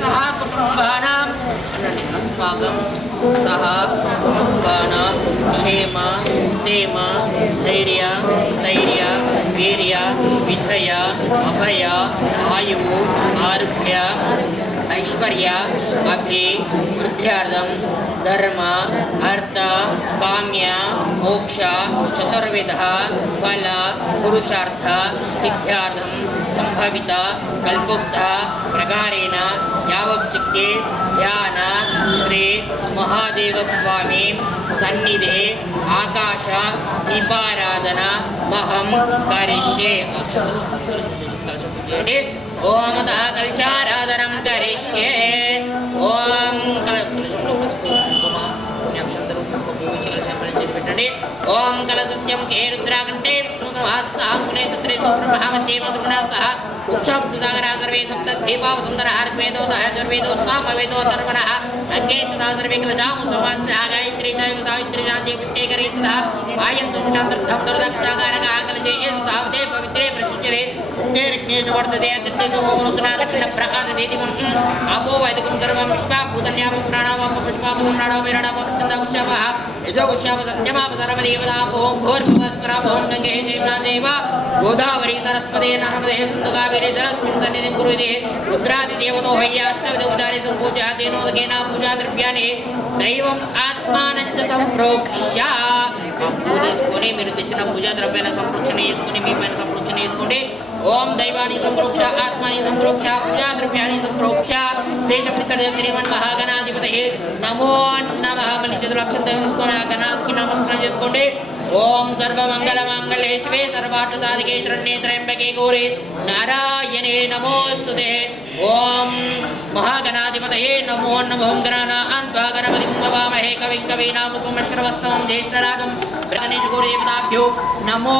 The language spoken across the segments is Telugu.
सह कुटुंबानां अस्माकं सह कुटुंबानां क्षेम स्थेम धैर्य स्थैर्य वीर्य विजय अभय आयु आरोग्य ऐश्वर्य अभिवृद्ध्यर्थं धर्म अर्थ काम्य मोक्ष चतुर्विध फल पुरुषार्थ सिद्ध्यार्थं संभवित कल्पोक्त प्रकारेण यावच्चित्ते ध्यान श्री महादेव स्वामी सन्निधे आकाश दीपाराधना महं करिष्ये। ओम तः कलशाराधनं करिष्ये। ओम ओम कलसत्यम के रुद्राकंठे विष्णुतमहास्तामुने तस्रे सुब्रह्मण्ये मधुनाथः उक्षाब्दसागरः सर्वे सप्तद्वीपावसुन्दरः ऋग्वेदोऽतः यजुर्वेदो सामवेदो अथर्वणः अग्ने तथा सर्वे कलशामुत्सवाः गायत्री च सावित्री शान्ति पुष्टे करे तथा आयन्तुं चान्द्रद्धं दुर्दक्षाकारकः कलशे एतावते पवित्रे प्रचुच्यते तेरज्ञेषु वर्तते अतिथ्यतो होमनुस्नाकर्षणप्रकाशदेतिमं आपो वैदिकं सर्वं विश्वाभूतन्यापो प्राणावापो पुष्पापसम्राणो वीरणापो प्रचण्डकुशापः यजोकुशाप सत्यमाप सर्वदेवतापो भूर्भुवस्वरापों गङ्गे जयम्ना चैव गोदावरी सरस्वती नर्मदे सिन्धु कावेरी जलस्मिन् सन्निधिं कुरुते रुद्रादिदेवतो हय्याष्टविधोपचारे सम्पूज्य तेनोदकेन पूजा द्रव्याणि दैवम् आत्मानं च सम्प्रोक्ष्य पूजिस्कोनि మీరు తెచ్చిన పూజా ద్రవ్యాలను సంప్రోక్షణ చేసుకొని మీ పైన సంప్రోక్షణ చేసుకోండి। ओम दैवानी संप्रोक्ष आत्मानी संप्रोक्ष पूजा द्रव्याणि संप्रोक्ष शेषं विसर्जयन् महागणाधिपतये नमो नमः मलिचतुलक्षतं गणाधिपति नमस्कार చేసుకోండి। ओम सर्वमंगलमांगल्ये शिवे सर्वार्थसाधिके शरण्ये त्र्यंबके गौरी नारायणे नमोस्तुते। ओम महागणाधिपतये नमो नमः गणानां गणपतिं नमामहे कविं कवीनामुपमश्रवस्तमं ज्येष्ठराजं गणेशगौरीदेवताभ्यो नमो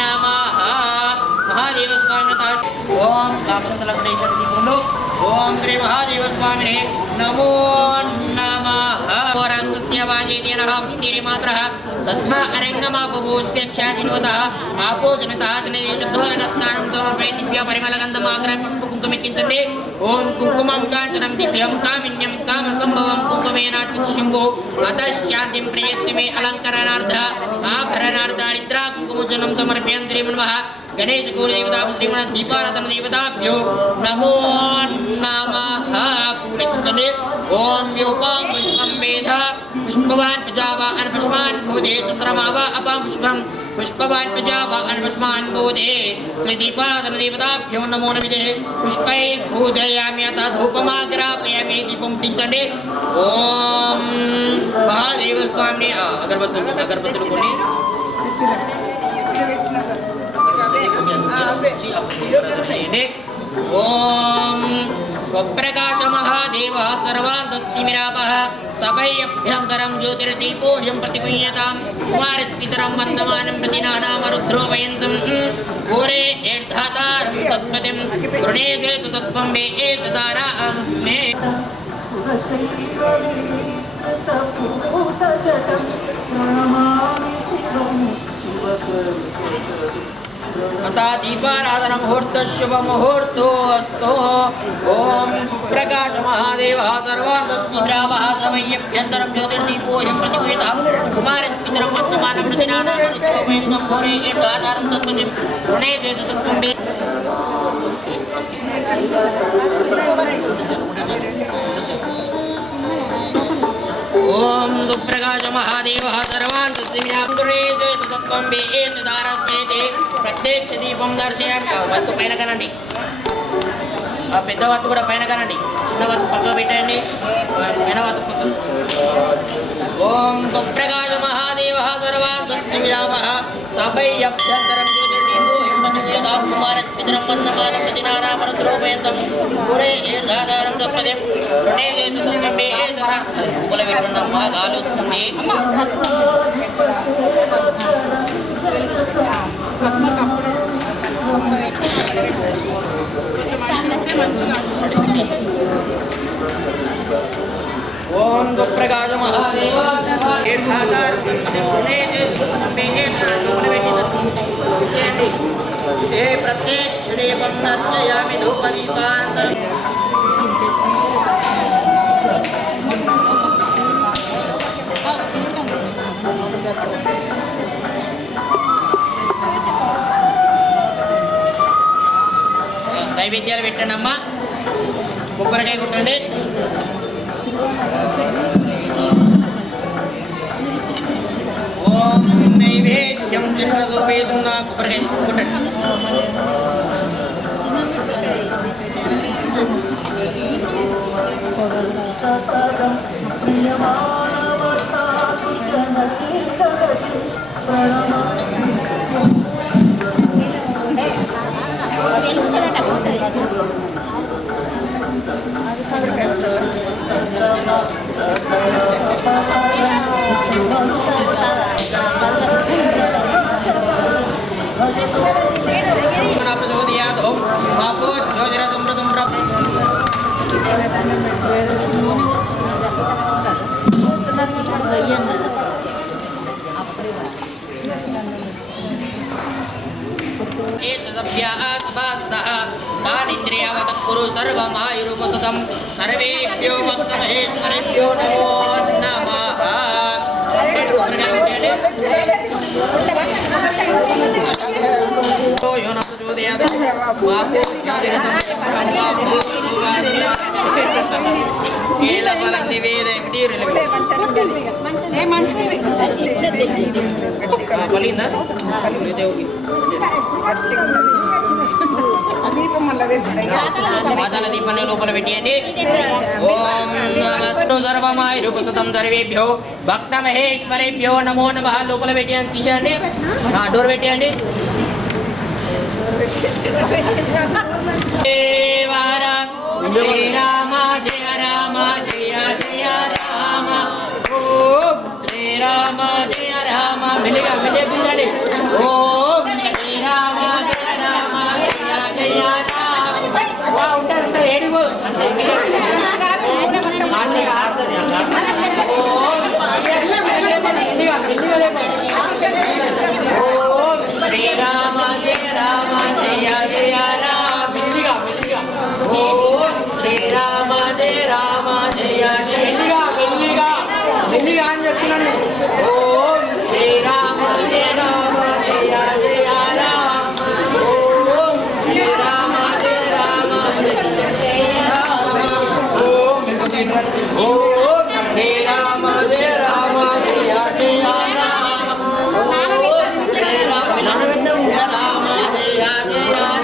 नमः। महादेव स्वामी ओम कामशतलग्नेश्वरी ओम श्री महादेव स्वामिने नमो नमः। मात्रः तस्मा अरङ्गमापभूस्त्यक्षाचिन्वतः आपोजनतः जनेशुद्धोदकस्नानं समर्पयति दिव्यपरिमलगन्धमाग्रह पुष्पकुङ्कुमिक्किञ्चन्ति। ओम कुङ्कुमं काञ्चनं दिव्यं कामिन्यं कामसम्भवं कुङ्कुमेनार्चितशम्भो अतः शान्तिं प्रियस्य मे अलङ्करणार्थ आभरणार्धारिद्रा कुङ्कुमोज्जनं समर्पयन् श्रीमन्मः गणेश गौरीदेवता श्रीमण दीपाराधन देवताभ्यो नमो नमः। ओम योपां पुष्पं वेद पुष्पवान् प्रजावान् पुष्पान् भूते चन्द्रमा वा अपां पुष्पं पुष्पवान् प्रजावान् पुष्पान् भूते श्री दीपाराधन देवताभ्यो नमो नमः। पुष्पै पूजयामि अतः धूपमाग्रापयामि दीपं टिञ्चन्ते। ओम महादेव स्वामिने अगरबत्ती कोणी ओम स्वप्रकाश महादेव सर्वान्तस्तिमिरापः सभयभ्यन्तरं ज्योतिर्दीपोऽयं प्रतिगुह्यतां कुमारपितरं वन्दमानं प्रतिनानामरुद्रोपयन्तं घोरे एर्धातारं तत्पतिं वृणेते तु तत्त्वं मे एतदारा अस्मे अतः दीपाराधन मुहूर्त शुभ मुहूर्तोऽस्तु ओम प्रकाश महादेव सर्वान्तस्तिमिरापः समयभ्यन्तरं ज्योतिर्दीपोऽयं प्रतिगुह्यतां कुमारपितरं वन्दमानं प्रतिनानामरुद्रोपयन्तं घोरे एर्धातारं तत्पतिं वृणेते तु तत्त्वं मे ओम सुप्रकाश महादेव सर्वान्तस्तिमिरापः तत्त्वं मे एतदारस्मेते प्रत्यक्ष दीपं दर्शयामि वत्तु पैन कనండి ఆ పెద్ద వత్తు కూడా పైన కనండి చిన్న వత్తు పక్కకు పెట్టండి పెన వత్తు పక్కకు ఓం సుప్రకాశ మహాదేవ సర్వాन्तస్తిమిరాపः సభయభ్యంతరం జ్యోతిర్దీపో హిమతయోదాం కుమారపితరం వందమానం ప్రతినానామరుద్రోపయంతం గురే ఏర్ధాతారం తత్పదిం రుణేతే తత్త్వం మే ఏతరా పూల పెట్టున్నమ్మ గాలి వస్తుంది ओम सुप्रकाश महादेव एर्धातारं तत्पदिं वृणेते तत्त्वं मे ए प्रत्यक्ष दीपं दर्शयामि धूपदीपानन्तरं నైవేద్యాలు పెట్టండి అమ్మ కొబ్బరికాయ కొట్టండి ఓం నైవేద్యం చంద్రదోపేతున్నా కొబ్బరికాయ కొట్టండి दारिद्र्यावतकुरु सर्वमायुरुपसतं सर्वेभ्यो भक्तमहेश्वरेभ्यो नमो नमः మాతాల దీపాన్ని లోపల పెట్టండి ఓం నమస్తు సర్వమాయ రూపసతం సర్వేభ్యో భక్త మహేశ్వరేభ్యో నమో నమః లోపల పెట్టండి తీసేయండి డోర్ పెట్టండి శ్రీరామ జయ రామ జయ జయ రామ ఓం శ్రీరామ జయ రామ మెల్లిగా మెల్లిగా కూర్చోండి ఓం శ్రీరామ జయ రామ జయ జయ రామ ఉంటారు ఏడిపో శ్రీరామ జయ రామ జయ జయ రామ మెల్లిగా మెల్లిగా ఓం శ్రీరామ జయ రామ జయ జయ మెల్లిగా మెల్లిగా అని చెప్తున్నాను ఓం శ్రీరామ జయ రామ జయ జయ రామ ఓం శ్రీరామ జయ రామ జయ జయ రామ ఓం ఓం శ్రీరామ జయ రామ జయ జయ రామ ఓం శ్రీరామ జయ రామ జయ జయ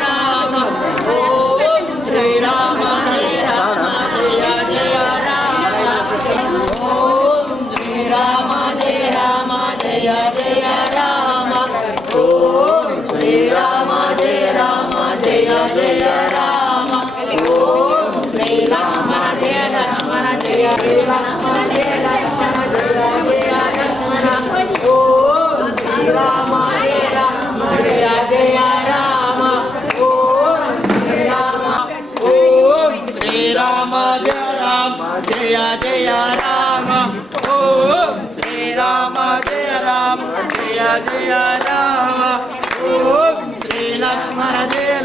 जय राम ओम श्री लक्ष्मण जय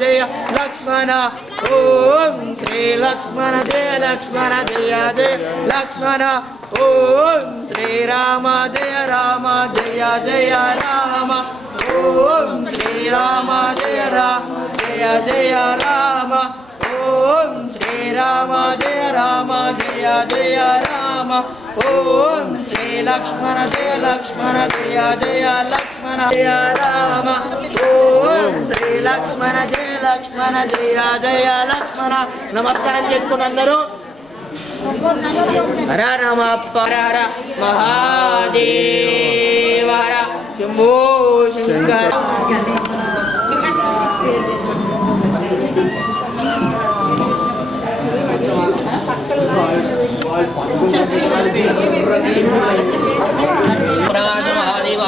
जय लक्ष्मण ओम श्री लक्ष्मण जय जय लक्ष्मण ओम श्री राम जय जय राम ओम श्री राम जय जय राम ओम श्री राम जय जय राम ओम श्री लक्ष्मण जय जय लक्ष्मण जय राम ओम श्री लक्ष्मण जय जय लक्ष्मण नमस्कारं చేసుకుని అందరూ हर नमः हर हर महादेव हर शंभो शंकर महादेव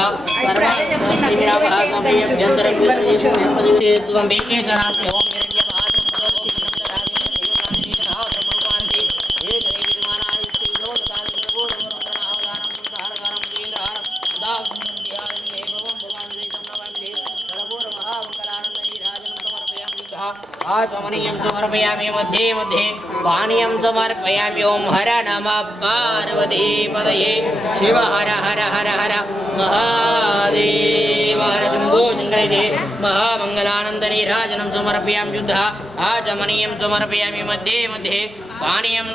आचमनीयं समर्पयामि मध्ये मध्ये पानीयं समर्पयामि ओम हर नमः पार्वती पदये शिव हर हर हर हर महादेव हर शंभो शंकर महामंगलानंदनी राजनं समर्पयामि शुद्ध आचमनीयं समर्पयामि मध्ये मध्ये पानीयं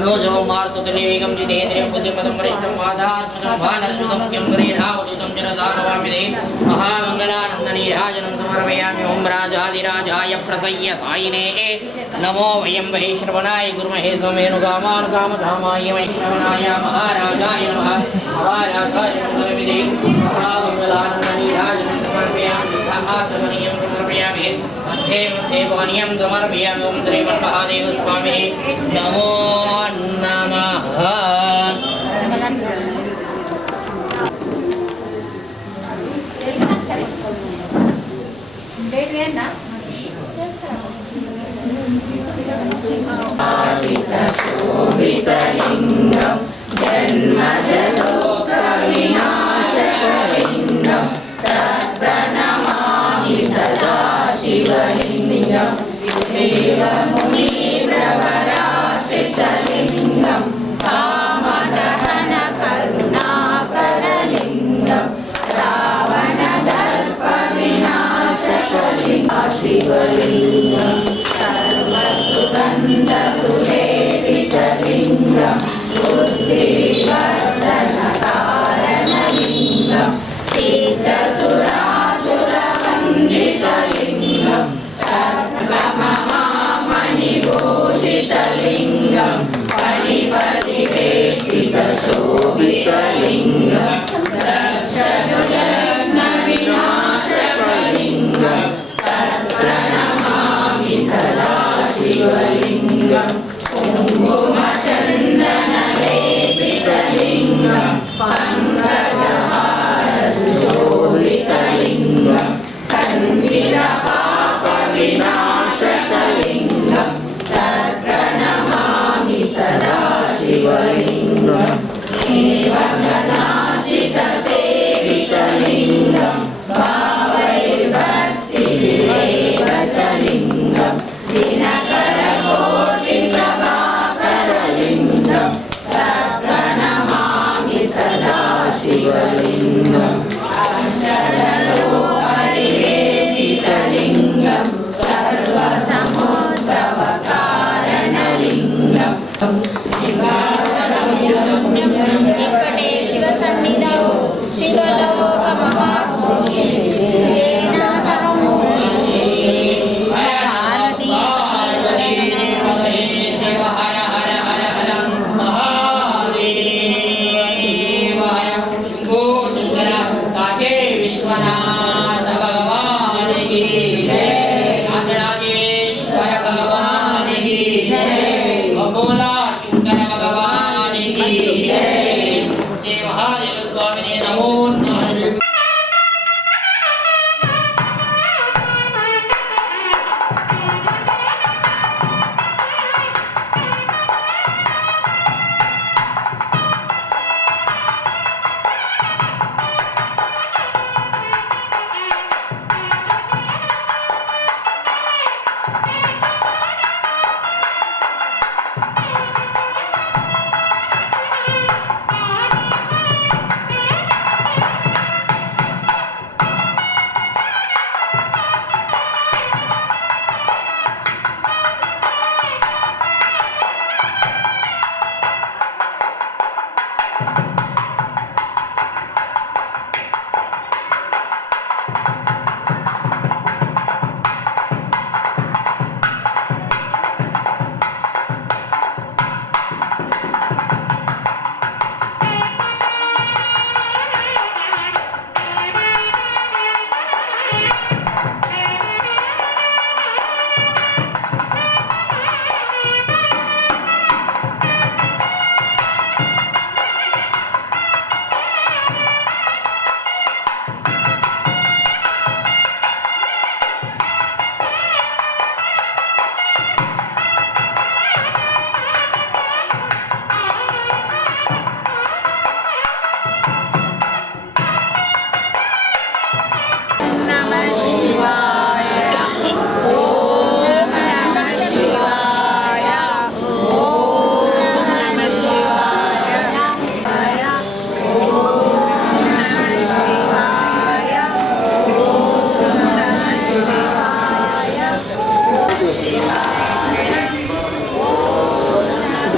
मनोजो मार्तुतलेविगं जितेन्द्रियं बुद्धिमतं वरिष्ठं वादात्मजं भानरजुतं किं गरीरावदूतं जनदानवामिदे महामङ्गलानन्दनी राजनं समर्पयामि ओं राजाधिराजाय प्रसय्य सायिने नमो वयं वै श्रवणाय गुरुमहे समेनुगामानुगामधामाय वैश्रवणाय महाराजाय नमः महाराजाय मङ्गलविदे महामङ्गलानन्दनी राजनं समर्पयामि आत्मनीयं समर्पयामि देवानियं समर्पयामि। ओम श्रीमन्महादेव स्वामिने नमो नमः। शोभितलिङ्गं जन्मजलोकविनाशकलिङ्गं तत्प्रणमामि सदा शिवलिङ्गं देवमुनिप्रवराश्रितलिङ्गं कामदहनकरुणाकरलिङ्गं रावणदर्पविनाशकलिङ्गं शिवलिङ्गं सर्वसुगन्धसुलेपितलिङ्गं बुद्धिविवर्धनकारणलिङ्गं सिद्धसुरासुरवन्दितलिङ्गं तत्कमहामणिभूषितलिङ्गं फणिपतिवेष्टितशोभितलिङ्गं दक्षसुयज्ञविनाशकलिङ्गं तत्प्रणमामि सदा शिवलिङ्गं कुङ्कुमचन्दनलेपितलिङ्गं पङ्कजहारसुशोभितलिङ्गं सञ्चितपापविनाशकलिङ्गं तत्प्रणमामि सदा शिवलिङ्गं देवगणार्चितसेवितलिङ्गं भावैर्भक्तिविवेकचलिङ्गं दिनकरकोटिप्रभाकरलिङ्गं तत्प्रणमामि सदा शिवलिङ्गं अक्षरलोकनिवेशितलिङ्गं सर्वसमुद्भवकारणलिङ्गं इप्पटे शिव सन्निधौ शिवलोकमहाभोगे शिवेन सह विश्वनाथ भगवान की जय। राजराजेश्वर भगवान की जय। भोला शंकर भगवान की जय। जय महादेव स्वामिने नमो नमः।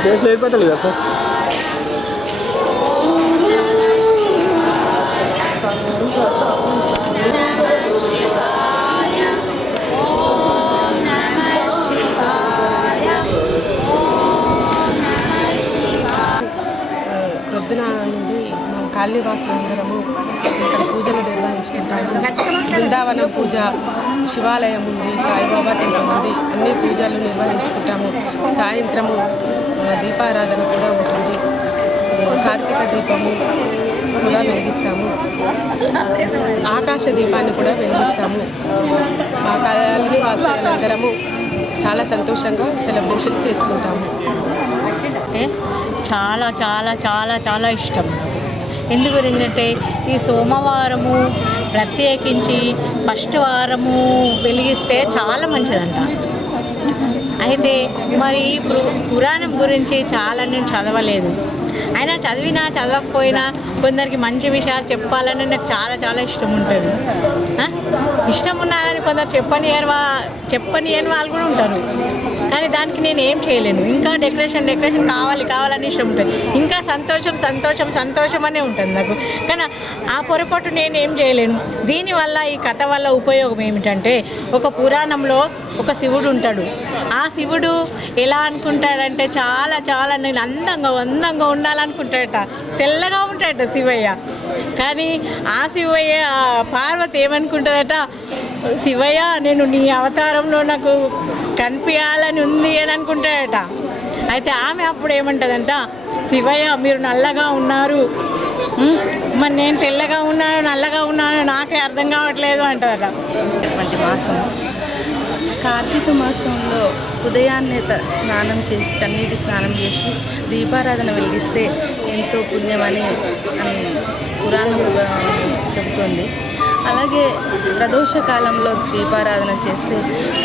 చేసి అయిపోతుంది కదా సార్. పొద్దున నుండి కాలనీవాసులందరము ఇక్కడ పూజలు నిర్వహించుకుంటాము. బృందావనం పూజ, శివాలయం ఉంది, సాయిబాబా టెంపుల్ ఉంది, అన్ని పూజలు నిర్వహించుకుంటాము. సాయంత్రము దీపారాధన కూడా ఉంటుంది. కార్తీక దీపము కూడా వెలిగిస్తాము. ఆకాశ దీపాన్ని కూడా వెలిగిస్తాము. మా కాలనీ వాసులందరము చాలా సంతోషంగా సెలబ్రేషన్ చేసుకుంటాము. అంటే చాలా చాలా చాలా చాలా ఇష్టం. ఎందు గురించి అంటే ఈ సోమవారము ప్రత్యేకించి ఫస్ట్ వారము వెలిగిస్తే చాలా మంచిదంట. అయితే మరి పురాణం గురించి చాలా నేను చదవలేదు. అయినా చదివినా చదవకపోయినా కొందరికి మంచి విషయాలు చెప్పాలని నాకు చాలా చాలా ఇష్టం ఉంటుంది. ఇష్టం ఉన్నా కానీ కొందరు చెప్పని వాళ్ళు కూడా ఉంటారు. కానీ దానికి నేను ఏం చేయలేను. ఇంకా డెకరేషన్ కావాలని ఇష్టం ఉంటుంది. ఇంకా సంతోషం అనే ఉంటుంది నాకు. కానీ ఆ పొరపాటు నేను ఏం చేయలేను. దీనివల్ల ఈ కథ వల్ల ఉపయోగం ఏమిటంటే, ఒక పురాణంలో ఒక శివుడు ఉంటాడు. ఆ శివుడు ఎలా అనుకుంటాడంటే చాలా చాలా నేను అందంగా ఉండాలనుకుంటాడట. తెల్లగా ఉంటాడట శివయ్య. కానీ ఆ శివయ్య పార్వతి ఏమనుకుంటుందట, శివయ్య నేను నీ అవతారంలో నాకు కనిపించాలని ఉంది అని అనుకుంటాడట. అయితే ఆమె అప్పుడు ఏమంటుందంట, శివయ్య మీరు నల్లగా ఉన్నారు, మరి నేను తెల్లగా ఉన్నాను నల్లగా ఉన్నాను నాకే అర్థం కావట్లేదు అంటారట. మాసము కార్తీక మాసంలో ఉదయాన్నే చన్నీటి స్నానం చేసి దీపారాధన వెలిగిస్తే ఎంతో పుణ్యమని పురాణం చెబుతుంది. అలాగే ప్రదోష కాలంలో దీపారాధన చేస్తే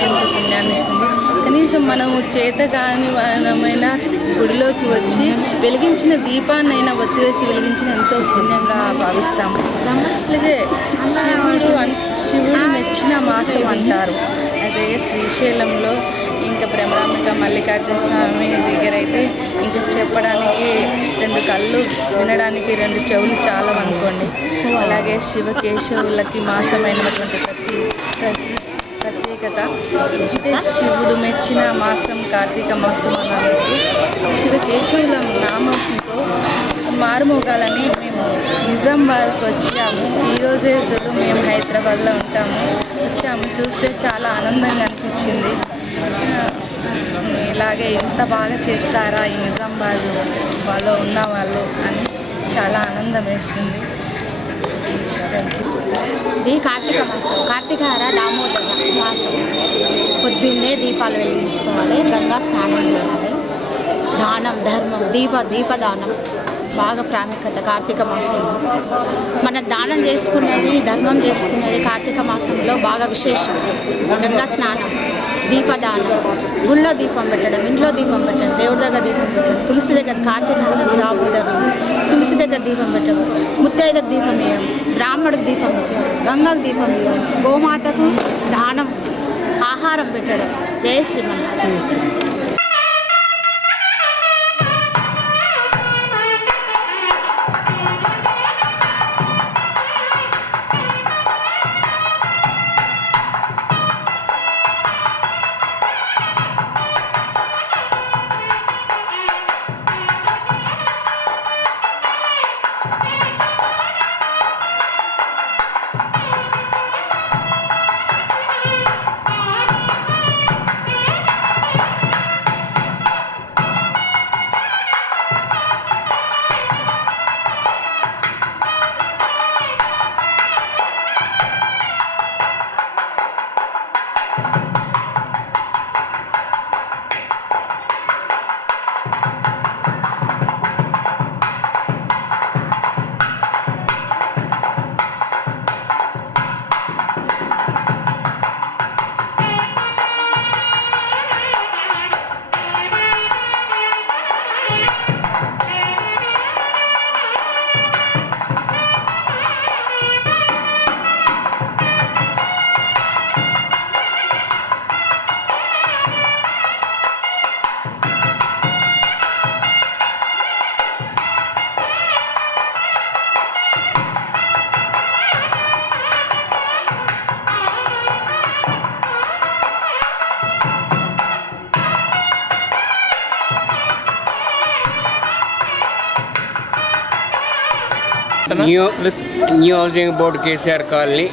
ఎంతో పుణ్యాన్ని ఇస్తుంది. కనీసం మనము చేతగాని మనమైనా గుడిలోకి వచ్చి వెలిగించిన దీపాన్నైనా ఒత్తివేసి వెలిగించిన ఎంతో పుణ్యంగా భావిస్తాము. అలాగే శివుడు మెచ్చిన మాసం అంటారు. అదే శ్రీశైలంలో ఇంకా బ్రహ్మరాంబిక మల్లికార్జున స్వామి దగ్గర అయితే ఇంకా చెప్పడానికి 2 కళ్ళు, వినడానికి 2 చెవులు చాలా అనుకోండి. అలాగే శివకేశవులకి మాసమైనటువంటి ప్రత్యేకత అంటే శివుడు మెచ్చిన మాసం కార్తీక మాసం అన్నందుకు శివకేశవుల నామంతో మారుమోగాలని మేము నిజామాబాద్కి వచ్చాము. ఈరోజే మేము హైదరాబాద్లో వచ్చాము. చూస్తే చాలా ఆనందంగా అనిపించింది. ఇలాగే ఇంత బాగా చేస్తారా ఈ నిజామాబాద్ వాళ్ళు ఉన్న వాళ్ళు అని చాలా ఆనందం వేస్తుంది. ఇది కార్తీక మాసం, కార్తీకార దామోదర మాసం. పొద్దున్నే దీపాలు వెలిగించుకోవాలి, గంగా స్నానం చేయాలి, దానం ధర్మం దీపదానం బాగా ప్రాముఖ్యత కార్తీక మాసంలో. మన దానం చేసుకున్నది ధర్మం చేసుకున్నది కార్తీక మాసంలో బాగా విశేషం. గంగా స్నానం, దీపదానం, గుళ్ళో దీపం పెట్టడం, ఇంట్లో దీపం పెట్టడం, దేవుడి దగ్గర దీపం పెట్టడం, తులసి దగ్గర కార్తీక దామోదరం తులసి దగ్గర దీపం పెట్టడం, ముత్తైదకు దీపం వేయడం, బ్రాహ్మడికి దీపం వేయడం, గంగకు దీపం వేయడం, గోమాతకు దానం ఆహారం పెట్టడం. జయ శ్రీమన్నారాయణ. New housing board KCR colony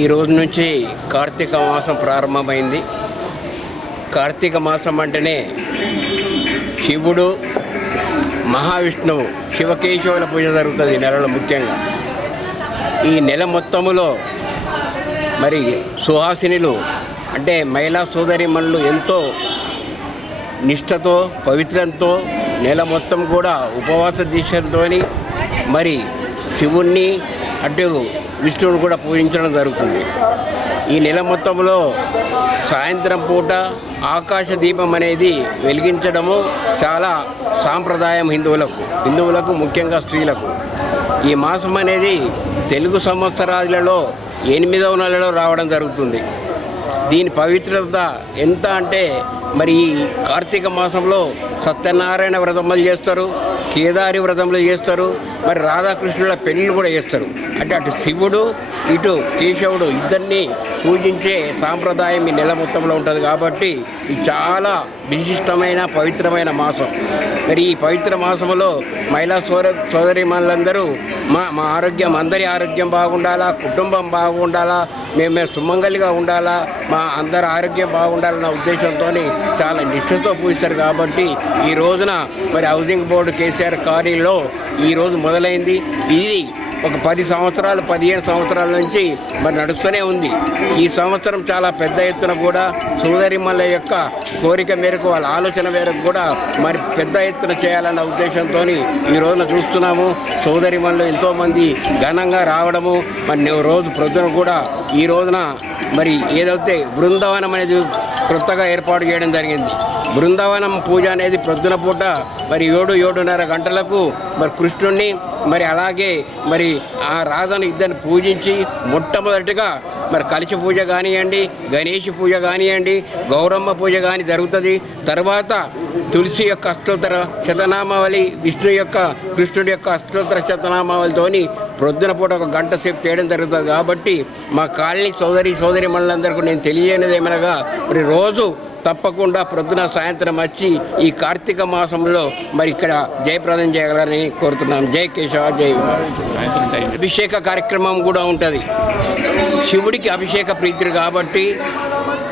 ఈ రోజు నుంచి కార్తీక మాసం ప్రారంభమైంది. కార్తీక మాసం అంటేనే శివుడు మహావిష్ణువు శివకేశవుల పూజ జరుగుతుంది నెలలో. ముఖ్యంగా ఈ నెల మొత్తములో మరి సుహాసినులు అంటే మహిళా సోదరీమణులు ఎంతో నిష్ఠతో పవిత్రంతో నెల మొత్తం కూడా ఉపవాస దీక్షతో మరి శివుణ్ణి అటు విష్ణువుని కూడా పూజించడం జరుగుతుంది. ఈ నెల మొత్తంలో సాయంత్రం పూట ఆకాశ దీపం అనేది వెలిగించడము చాలా సాంప్రదాయం హిందువులకు ముఖ్యంగా స్త్రీలకు. ఈ మాసం అనేది తెలుగు సంవత్సరాలలో 8వ నెలలో రావడం జరుగుతుంది. దీని పవిత్రత ఎంత అంటే మరి ఈ కార్తీక మాసంలో సత్యనారాయణ వ్రతములు చేస్తారు, కేదారి వ్రతములు చేస్తారు, మరి రాధాకృష్ణుల పెళ్ళిళ్ళు కూడా చేస్తారు. అంటే అటు శివుడు ఇటు కేశవుడు ఇద్దరిని పూజించే సాంప్రదాయం ఈ నెల మొత్తంలో ఉంటుంది. కాబట్టి ఇది చాలా విశిష్టమైన పవిత్రమైన మాసం. మరి ఈ పవిత్ర మాసంలో మహిళా సోదరీమణులందరూ మా ఆరోగ్యం అందరి ఆరోగ్యం బాగుండాలా, కుటుంబం బాగుండాలా, మేము సుమంగలిగా ఉండాలా, మా అందరి ఆరోగ్యం బాగుండాలన్న ఉద్దేశంతో చాలా నిష్ఠతో పూజిస్తారు. కాబట్టి ఈ రోజున మరి హౌసింగ్ బోర్డు కేసీఆర్ కాలనీలో ఈరోజు మొదలైంది. ఇది ఒక 10 సంవత్సరాలు 15 సంవత్సరాల నుంచి మరి నడుస్తూనే ఉంది. ఈ సంవత్సరం చాలా పెద్ద ఎత్తున కూడా సోదరిమణుల యొక్క కోరిక మేరకు వాళ్ళ ఆలోచన మేరకు కూడా మరి పెద్ద ఎత్తున చేయాలన్న ఉద్దేశంతో ఈ రోజున చూస్తున్నాము. సోదరిమణులు ఎంతోమంది ఘనంగా రావడము, మరి రోజు ప్రొద్దున కూడా ఈ రోజున మరి ఏదైతే బృందావనం అనేది కొత్తగా ఏర్పాటు చేయడం జరిగింది. బృందావనం పూజ అనేది ప్రొద్దున పూట మరి 7-7:30 గంటలకు మరి కృష్ణుణ్ణి మరి అలాగే మరి ఆ రాధను ఇద్దరిని పూజించి మొట్టమొదటిగా మరి కలశ పూజ కానివ్వండి, గణేష్ పూజ కానివ్వండి, గౌరమ్మ పూజ కానీ జరుగుతుంది. తర్వాత తులసి యొక్క అష్టోత్తర శతనామావళి, విష్ణు యొక్క కృష్ణుడి యొక్క అష్టోత్తర శతనామావళితోని ప్రొద్దున పూట 1 గంట సేపు చేయడం జరుగుతుంది. కాబట్టి మా కాలనీ సోదరీమణులందరికీ నేను తెలియనిది ఏమనగా మరి రోజు తప్పకుండా ప్రొద్దున సాయంత్రం వచ్చి ఈ కార్తీక మాసంలో మరి ఇక్కడ జయప్రదం చేయగలరని కోరుతున్నాం. జై కేశవ జై. అభిషేక కార్యక్రమం కూడా ఉంటుంది. శివుడికి అభిషేక ప్రీతుడు కాబట్టి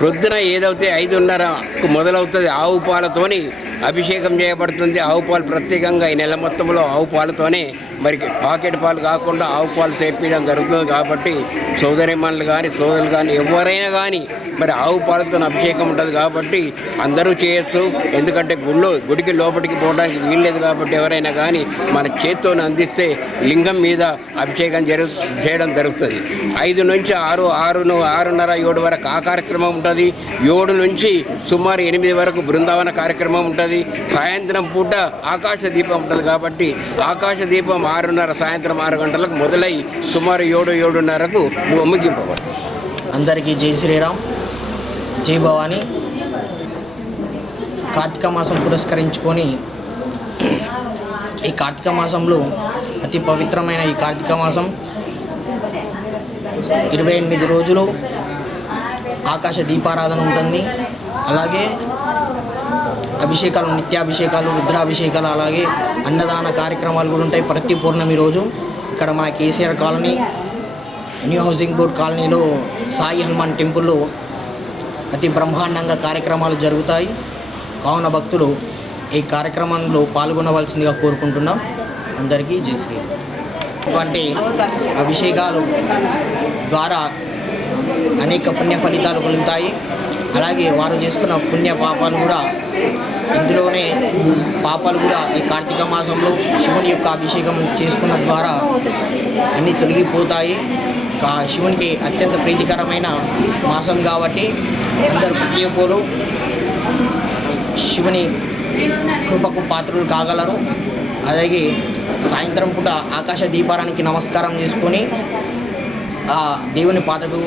ప్రొద్దున ఏదైతే 5:30కు మొదలవుతుంది ఆవు పాలతోని అభిషేకం చేయబడుతుంది. ఆవు పాలు ప్రత్యేకంగా ఈ నెల మొత్తంలో ఆవు పాలతోనే మరి పాకెట్ పాలు కాకుండా ఆవు పాలు తెప్పించడం జరుగుతుంది. కాబట్టి సోదరిమణులు కానీ సోదరులు కానీ ఎవరైనా కానీ మరి ఆవు పాలతో అభిషేకం ఉంటుంది. కాబట్టి అందరూ చేయొచ్చు. ఎందుకంటే గుడికి లోపలికి పోవడానికి వీల్లేదు. కాబట్టి ఎవరైనా కానీ మన చేత్తో అందిస్తే లింగం మీద అభిషేకం చేయడం జరుగుతుంది. 5 నుంచి 6, 6:30, 7 వరకు ఆ కార్యక్రమం ఉంటుంది. 7 నుంచి సుమారు 8 వరకు బృందావన కార్యక్రమం ఉంటుంది. సాయంత్రం పూట ఆకాశ దీపం ఉంటుంది. కాబట్టి ఆకాశ దీపం 6:30 సాయంత్రం 6 గంటలకు మొదలై సుమారు 7-7:30కు ముగింపబడుతుంది. అందరికీ జై శ్రీరామ్, జై భవానీ. కార్తీక మాసం పురస్కరించుకొని ఈ కార్తీక మాసంలో అతి పవిత్రమైన ఈ కార్తీక మాసం 28 రోజులు ఆకాశ దీపారాధన ఉంటుంది. అలాగే అభిషేకాలు, నిత్యాభిషేకాలు, రుద్రాభిషేకాలు, అలాగే అన్నదాన కార్యక్రమాలు కూడా ఉంటాయి ప్రతి పౌర్ణమి రోజు. ఇక్కడ మన KCR colony new housing board కాలనీలో సాయి హనుమాన్ టెంపుల్లో అతి బ్రహ్మాండంగా కార్యక్రమాలు జరుగుతాయి. కావున భక్తులు ఈ కార్యక్రమంలో పాల్గొనవలసిందిగా కోరుకుంటున్నాం. అందరికీ జై శ్రీరామ్. ఇటువంటి అభిషేకాలు ద్వారా అనేక పుణ్య ఫలితాలు కలుగుతాయి. అలాగే వారు చేసుకున్న పుణ్య పాపాలు కూడా ఇందులోనే పాపాలు కూడా ఈ కార్తీక మాసంలో శివుని యొక్క అభిషేకం చేసుకున్న ద్వారా అన్నీ తొలగిపోతాయి. శివునికి అత్యంత ప్రీతికరమైన మాసం కాబట్టి అందరూ ప్రతి ఒక్కరు శివుని కృపకు పాత్రలు కాగలరు. అలాగే సాయంత్రం పూట ఆకాశ దీపారానికి నమస్కారం చేసుకొని ఆ దేవుని పాత్రకు